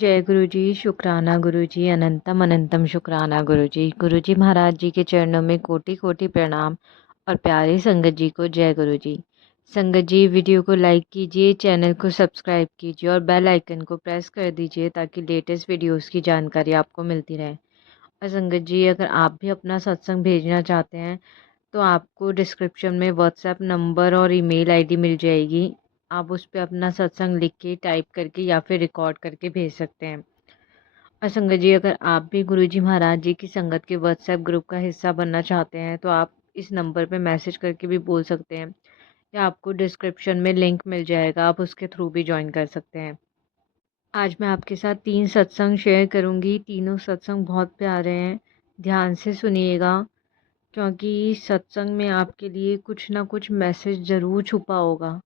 जय गुरु जी। शुक्राना गुरु जी। अनंतम अनंतम शुक्राना गुरु जी। गुरु जी महाराज जी के चरणों में कोटि कोटि प्रणाम और प्यारी संगत जी को जय गुरु जी। संगत जी, वीडियो को लाइक कीजिए, चैनल को सब्सक्राइब कीजिए और बेल आइकन को प्रेस कर दीजिए ताकि लेटेस्ट वीडियोस की जानकारी आपको मिलती रहे। और संगत जी, अगर आप भी अपना सत्संग भेजना चाहते हैं तो आपको डिस्क्रिप्शन में व्हाट्सएप नंबर और ईमेल आईडी मिल जाएगी। आप उस पर अपना सत्संग लिख के, टाइप करके या फिर रिकॉर्ड करके भेज सकते हैं। और संगत जी, अगर आप भी गुरु जी महाराज जी की संगत के व्हाट्सएप ग्रुप का हिस्सा बनना चाहते हैं तो आप इस नंबर पे मैसेज करके भी बोल सकते हैं, या आपको डिस्क्रिप्शन में लिंक मिल जाएगा, आप उसके थ्रू भी ज्वाइन कर सकते हैं। आज मैं आपके साथ 3 सत्संग शेयर करूंगी। तीनों सत्संग बहुत प्यारे हैं, ध्यान से सुनिएगा, क्योंकि सत्संग में आपके लिए कुछ ना कुछ मैसेज ज़रूर छुपा होगा।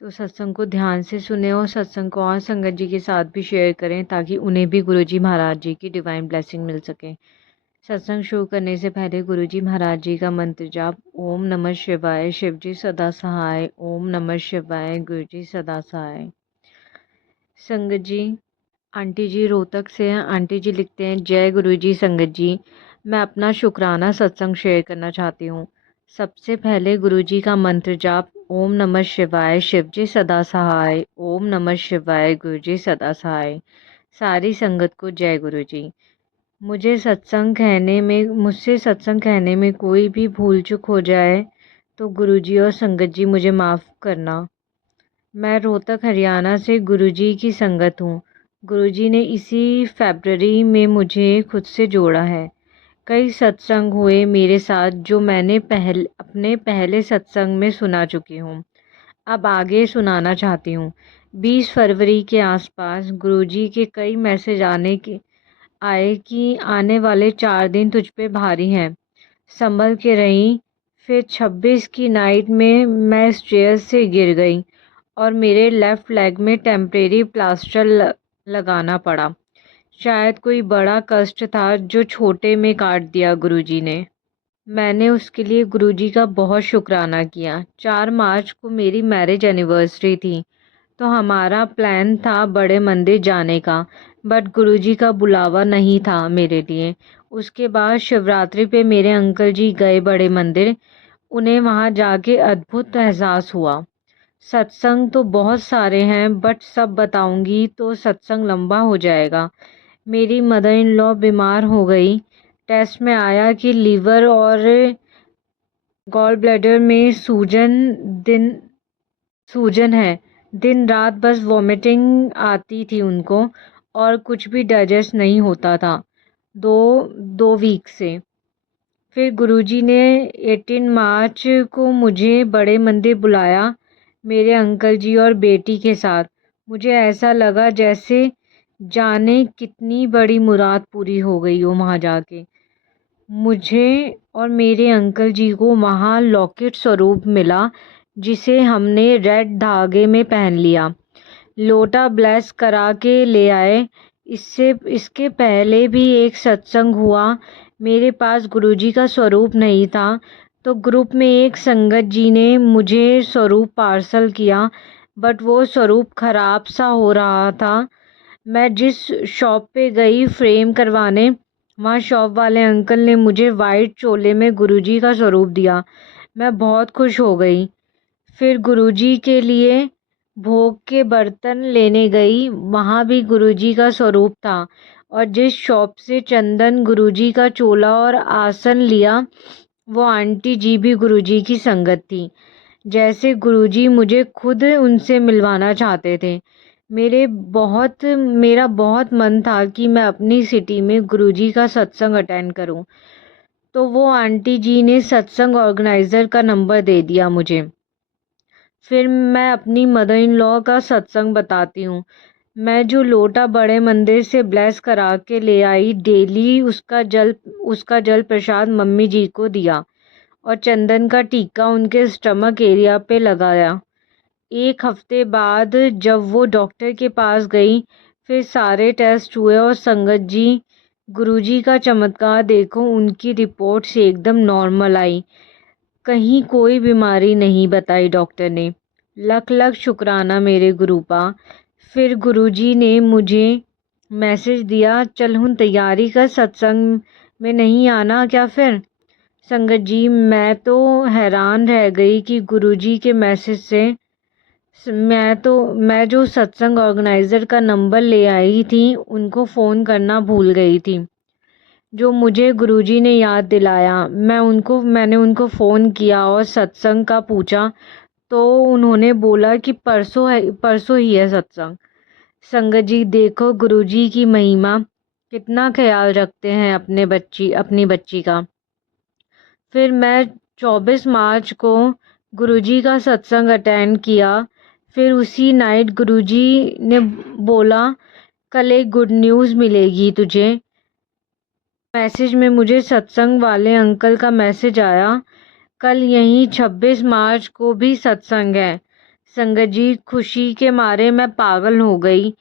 तो सत्संग को ध्यान से सुने और सत्संग को और संगत जी के साथ भी शेयर करें ताकि उन्हें भी गुरु जी महाराज जी की डिवाइन ब्लेसिंग मिल सके। सत्संग शुरू करने से पहले गुरु जी महाराज जी का मंत्र जाप। ओम नमः शिवाय, शिव जी सदा सहाय। ओम नमः शिवाय, गुरु जी सदा सहाय। संगत जी, आंटी जी रोहतक से हैं। आंटी जी लिखते हैं, जय गुरु जी। संगत जी, मैं अपना शुक्राना सत्संग शेयर करना चाहती हूँ। सबसे पहले गुरु जी का मंत्र जाप। ओम नमः शिवाय, शिव जी सदा सहाय। ओम नमः शिवाय, गुरु जी सदा सहाय। सारी संगत को जय गुरु जी। मुझसे सत्संग कहने में कोई भी भूल चूक हो जाए तो गुरु जी और संगत जी मुझे माफ़ करना। मैं रोहतक हरियाणा से गुरुजी की संगत हूँ। गुरुजी ने इसी फरवरी में मुझे खुद से जोड़ा है। कई सत्संग हुए मेरे साथ जो मैंने अपने पहले सत्संग में सुना चुकी हूँ। अब आगे सुनाना चाहती हूँ। 20 फरवरी के आसपास गुरुजी के कई मैसेज आए कि आने वाले 4 दिन तुझ पे भारी हैं, संभल के रही। फिर 26 की नाइट में मैं स्टेयर से गिर गई और मेरे लेफ़्ट लेग में टेम्परेरी प्लास्टर लगाना पड़ा। शायद कोई बड़ा कष्ट था जो छोटे में काट दिया गुरुजी ने। मैंने उसके लिए गुरुजी का बहुत शुक्राना किया। 4 मार्च को मेरी मैरिज एनिवर्सरी थी, तो हमारा प्लान था बड़े मंदिर जाने का, बट गुरुजी का बुलावा नहीं था मेरे लिए। उसके बाद शिवरात्रि पे मेरे अंकल जी गए बड़े मंदिर। उन्हें वहाँ जाके अद्भुत एहसास हुआ। सत्संग तो बहुत सारे हैं बट सब बताऊंगी तो सत्संग लंबा हो जाएगा। मेरी मदर इन लॉ बीमार हो गई। टेस्ट में आया कि लीवर और गॉल ब्लैडर में सूजन है। दिन रात बस वॉमिटिंग आती थी उनको और कुछ भी डाइजेस्ट नहीं होता था दो दो वीक से। फिर गुरुजी ने 18 मार्च को मुझे बड़े मंदिर बुलाया मेरे अंकल जी और बेटी के साथ। मुझे ऐसा लगा जैसे जाने कितनी बड़ी मुराद पूरी हो गई हो वहाँ जाके। मुझे और मेरे अंकल जी को वहाँ लॉकेट स्वरूप मिला जिसे हमने रेड धागे में पहन लिया। लोटा ब्लेस करा के ले आए। इसके पहले भी एक सत्संग हुआ। मेरे पास गुरुजी का स्वरूप नहीं था, तो ग्रुप में एक संगत जी ने मुझे स्वरूप पार्सल किया, बट वो स्वरूप खराब सा हो रहा था। मैं जिस शॉप पे गई फ्रेम करवाने, वहाँ शॉप वाले अंकल ने मुझे वाइट चोले में गुरुजी का स्वरूप दिया। मैं बहुत खुश हो गई। फिर गुरुजी के लिए भोग के बर्तन लेने गई, वहाँ भी गुरुजी का स्वरूप था। और जिस शॉप से चंदन गुरुजी का चोला और आसन लिया, वो आंटी जी भी गुरुजी की संगत थी। जैसे गुरुजी मुझे खुद उनसे मिलवाना चाहते थे। मेरा बहुत मन था कि मैं अपनी सिटी में गुरुजी का सत्संग अटेंड करूं, तो वो आंटी जी ने सत्संग ऑर्गेनाइज़र का नंबर दे दिया मुझे। फिर मैं अपनी मदर इन लॉ का सत्संग बताती हूँ। मैं जो लोटा बड़े मंदिर से ब्लेस करा के ले आई, डेली उसका जल प्रसाद मम्मी जी को दिया और चंदन का टीका उनके स्टमक एरिया पे लगाया। 1 हफ्ते बाद जब वो डॉक्टर के पास गई, फिर सारे टेस्ट हुए और संगत जी, गुरुजी का चमत्कार देखो, उनकी रिपोर्ट्स एकदम नॉर्मल आई। कहीं कोई बीमारी नहीं बताई डॉक्टर ने। लख लख शुक्राना मेरे गुरुपा। फिर गुरुजी ने मुझे मैसेज दिया, चल हुन तैयारी कर, सत्संग में नहीं आना क्या फिर। संगत जी, मैं तो हैरान रह गई कि गुरुजी के मैसेज से मैं जो सत्संग ऑर्गेनाइज़र का नंबर ले आई थी उनको फ़ोन करना भूल गई थी, जो मुझे गुरुजी ने याद दिलाया। मैंने उनको फ़ोन किया और सत्संग का पूछा तो उन्होंने बोला कि परसों ही है सत्संग। संगत जी, देखो गुरुजी की महिमा, कितना ख्याल रखते हैं अपनी बच्ची का। फिर मैं 24 मार्च को गुरुजी का सत्संग अटेंड किया। फिर उसी नाइट गुरुजी ने बोला, कल एक गुड न्यूज़ मिलेगी तुझे। मैसेज में मुझे सत्संग वाले अंकल का मैसेज आया, कल यहीं 26 मार्च को भी सत्संग है। संगत जी, खुशी के मारे मैं पागल हो गई।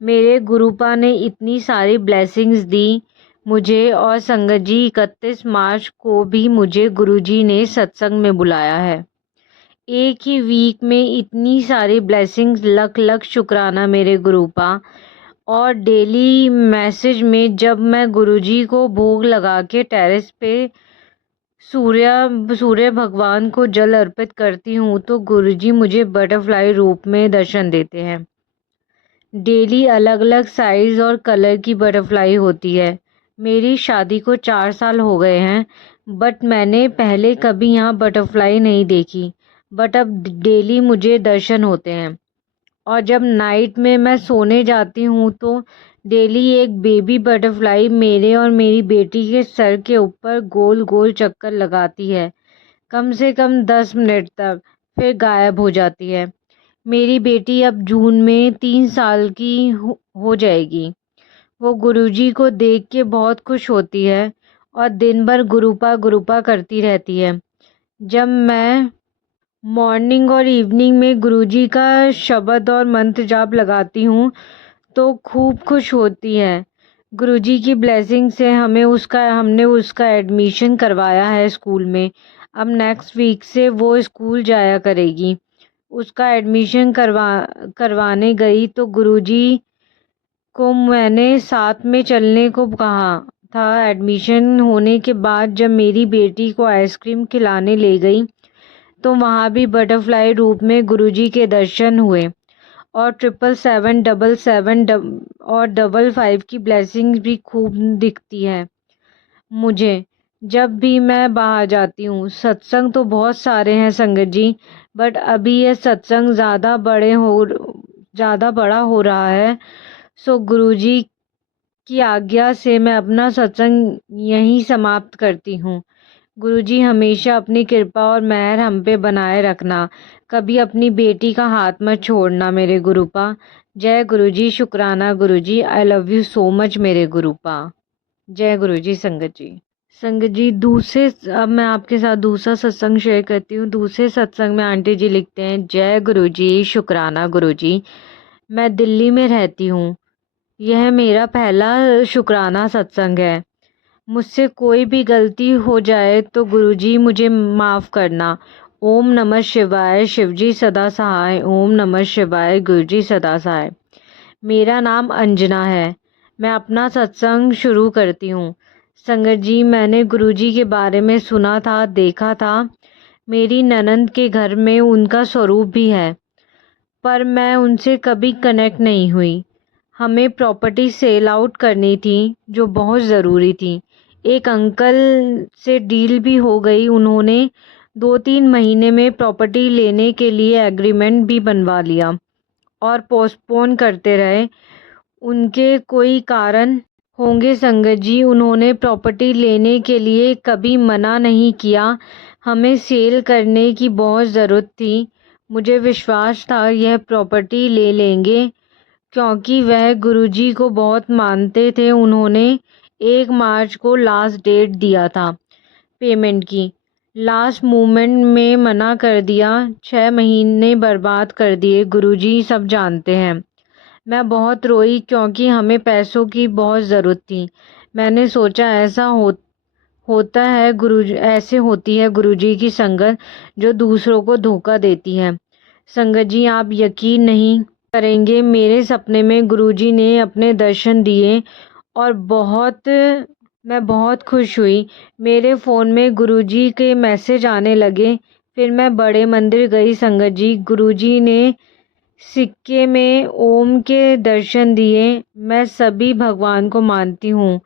मेरे गुरुपा ने इतनी सारी ब्लेसिंग्स दी मुझे। और संगत जी, 31 मार्च को भी मुझे गुरुजी ने सत्संग में बुलाया है। एक ही वीक में इतनी सारी ब्लेसिंग्स, लख लख शुक्राना मेरे गुरुपा। और डेली मैसेज में जब मैं गुरुजी को भोग लगा के टेरेस पे सूर्य भगवान को जल अर्पित करती हूँ तो गुरुजी मुझे बटरफ्लाई रूप में दर्शन देते हैं। डेली अलग अलग साइज़ और कलर की बटरफ्लाई होती है। मेरी शादी को 4 साल हो गए हैं, बट मैंने पहले कभी यहाँ बटरफ्लाई नहीं देखी। बट अब डेली मुझे दर्शन होते हैं। और जब नाइट में मैं सोने जाती हूँ तो डेली एक बेबी बटरफ्लाई मेरे और मेरी बेटी के सर के ऊपर गोल गोल चक्कर लगाती है, कम से कम 10 मिनट तक, फिर गायब हो जाती है। मेरी बेटी अब जून में 3 साल की हो जाएगी। वो गुरुजी को देख के बहुत खुश होती है और दिन भर गुरुपा गुरुपा करती रहती है। जब मैं मॉर्निंग और इवनिंग में गुरुजी का शब्द और मंत्र जाप लगाती हूँ तो खूब खुश होती है। गुरुजी की ब्लेसिंग से हमने उसका एडमिशन करवाया है स्कूल में। अब नेक्स्ट वीक से वो स्कूल जाया करेगी। उसका एडमिशन करवाने गई तो गुरुजी को मैंने साथ में चलने को कहा था। एडमिशन होने के बाद जब मेरी बेटी को आइसक्रीम खिलाने ले गई तो वहाँ भी बटरफ्लाई रूप में गुरुजी के दर्शन हुए। और 777 और 55 की ब्लेसिंग्स भी खूब दिखती है मुझे जब भी मैं बाहर जाती हूँ। सत्संग तो बहुत सारे हैं संगत जी, बट अभी ये सत्संग ज़्यादा बड़ा हो रहा है। सो गुरुजी की आज्ञा से मैं अपना सत्संग यहीं समाप्त करती हूँ। गुरुजी, हमेशा अपनी कृपा और मेहर हम पे बनाए रखना। कभी अपनी बेटी का हाथ मत छोड़ना मेरे गुरुपा। जय गुरुजी, शुक्राना गुरुजी, I love you so much मेरे गुरुपा। जय गुरुजी। संगत जी, अब मैं आपके साथ दूसरा सत्संग शेयर करती हूँ। दूसरे सत्संग में आंटी जी लिखते हैं, जय गुरुजी, शुक्राना गुरुजी, मैं दिल्ली में रहती हूँ। यह मेरा पहला शुक्राना सत्संग है। मुझसे कोई भी गलती हो जाए तो गुरुजी मुझे माफ़ करना। ओम नमः शिवाय, शिवजी सदा सहाय। ओम नमः शिवाय, गुरुजी सदा सहाय। मेरा नाम अंजना है। मैं अपना सत्संग शुरू करती हूँ। संगत जी, मैंने गुरुजी के बारे में सुना था, देखा था। मेरी ननंद के घर में उनका स्वरूप भी है, पर मैं उनसे कभी कनेक्ट नहीं हुई। हमें प्रॉपर्टी सेल आउट करनी थी जो बहुत ज़रूरी थी। एक अंकल से डील भी हो गई। उन्होंने 2-3 महीने में प्रॉपर्टी लेने के लिए एग्रीमेंट भी बनवा लिया और पोस्टपोन करते रहे। उनके कोई कारण होंगे संगत जी। उन्होंने प्रॉपर्टी लेने के लिए कभी मना नहीं किया। हमें सेल करने की बहुत ज़रूरत थी। मुझे विश्वास था यह प्रॉपर्टी ले लेंगे क्योंकि वह गुरुजी को बहुत मानते थे। उन्होंने 1 मार्च को लास्ट डेट दिया था पेमेंट की। लास्ट मोमेंट में मना कर दिया। 6 महीने बर्बाद कर दिए। गुरुजी सब जानते हैं। मैं बहुत रोई क्योंकि हमें पैसों की बहुत ज़रूरत थी। मैंने सोचा ऐसे होती है गुरुजी की संगत जो दूसरों को धोखा देती है। संगत जी, आप यकीन नहीं करेंगे। मेरे सपने में गुरुजी ने अपने दर्शन दिए और मैं बहुत खुश हुई। मेरे फ़ोन में गुरुजी के मैसेज आने लगे। फिर मैं बड़े मंदिर गई संगत जी। गुरुजी ने सिक्के में ओम के दर्शन दिए। मैं सभी भगवान को मानती हूँ,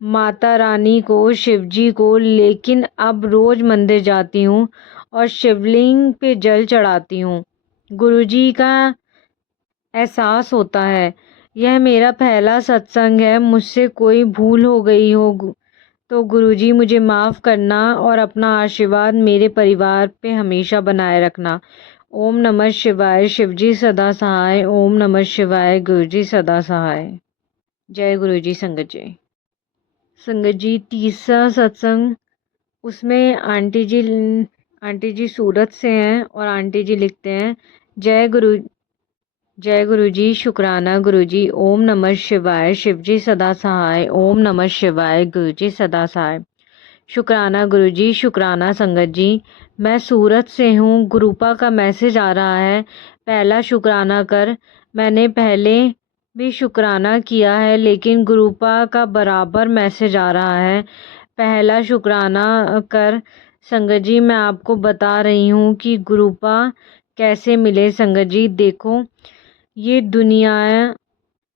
माता रानी को, शिवजी को, लेकिन अब रोज़ मंदिर जाती हूँ और शिवलिंग पे जल चढ़ाती हूँ। गुरुजी का एहसास होता है। यह मेरा पहला सत्संग है। मुझसे कोई भूल हो गई हो तो गुरुजी मुझे माफ़ करना और अपना आशीर्वाद मेरे परिवार पे हमेशा बनाए रखना। ओम नमः शिवाय। शिवजी सदा सहाय। ओम नमः शिवाय। गुरुजी सदा सहाय। जय गुरुजी संगत जी। संगत जी, तीसरा सत्संग, उसमें आंटी जी सूरत से हैं और आंटी जी लिखते हैं, जय गुरुजी, शुक्राना गुरुजी। ओम नमः शिवाय। शिवजी सदा सहाय। ओम नमः शिवाय। गुरुजी सदा सहाय। शुक्राना गुरुजी, शुक्राना संगत जी। मैं सूरत से हूँ। गुरुपा का मैसेज आ रहा है, पहला शुक्राना कर। मैंने पहले भी शुक्राना किया है, लेकिन गुरुपा का बराबर मैसेज आ रहा है, पहला शुक्राना कर। संगत जी, मैं आपको बता रही हूँ कि गुरुपा कैसे मिले। संगत जी देखो, ये दुनिया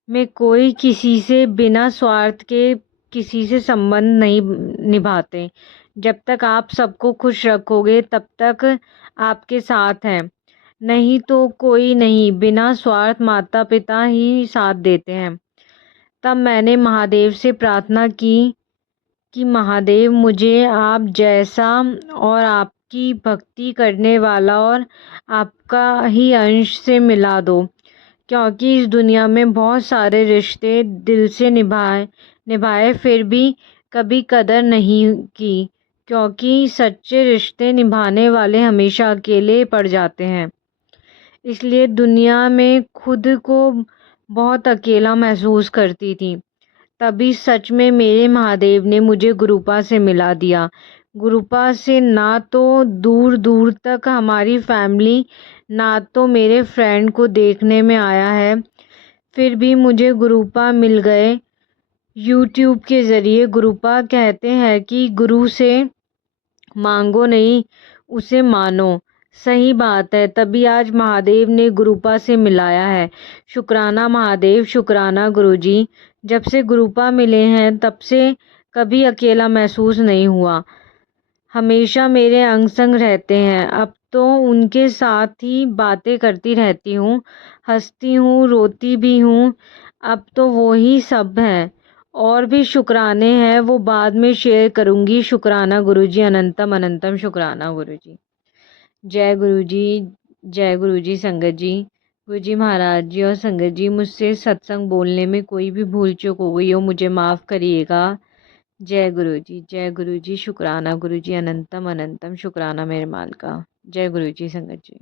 में कोई किसी से बिना स्वार्थ के किसी से संबंध नहीं निभाते। जब तक आप सबको खुश रखोगे तब तक आपके साथ हैं, नहीं तो कोई नहीं। बिना स्वार्थ माता पिता ही साथ देते हैं। तब मैंने महादेव से प्रार्थना की कि महादेव, मुझे आप जैसा और आपकी भक्ति करने वाला और आपका ही अंश से मिला दो, क्योंकि इस दुनिया में बहुत सारे रिश्ते दिल से निभाए फिर भी कभी कदर नहीं की, क्योंकि सच्चे रिश्ते निभाने वाले हमेशा अकेले पड़ जाते हैं। इसलिए दुनिया में खुद को बहुत अकेला महसूस करती थी। तभी सच में मेरे महादेव ने मुझे गुरुपा से मिला दिया। गुरुपा से ना तो दूर दूर तक हमारी फैमिली, ना तो मेरे फ्रेंड को देखने में आया है, फिर भी मुझे गुरुपा मिल गए यूट्यूब के ज़रिए। गुरुपा कहते हैं कि गुरु से मांगो नहीं, उसे मानो। सही बात है, तभी आज महादेव ने गुरुपा से मिलाया है। शुक्राना महादेव, शुक्राना गुरुजी। जब से गुरुपा मिले हैं तब से कभी अकेला महसूस नहीं हुआ, हमेशा मेरे अंग संग रहते हैं। अब तो उनके साथ ही बातें करती रहती हूँ, हंसती हूँ, रोती भी हूँ। अब तो वो ही सब हैं। और भी शुक्राने हैं, वो बाद में शेयर करूँगी। शुक्राना गुरुजी, अनंतम अनंतम शुक्राना गुरुजी। जय गुरुजी, जय गुरुजी संगत जी। गुरुजी महाराज जी और संगत जी, मुझसे सत्संग बोलने में कोई भी भूल चूक हो गई हो, मुझे माफ़ करिएगा। जय गुरुजी, जय गुरुजी, शुक्राना गुरुजी, अनंतम अनंतम शुक्राना मेरे माल का। जय गुरुजी संगत जी।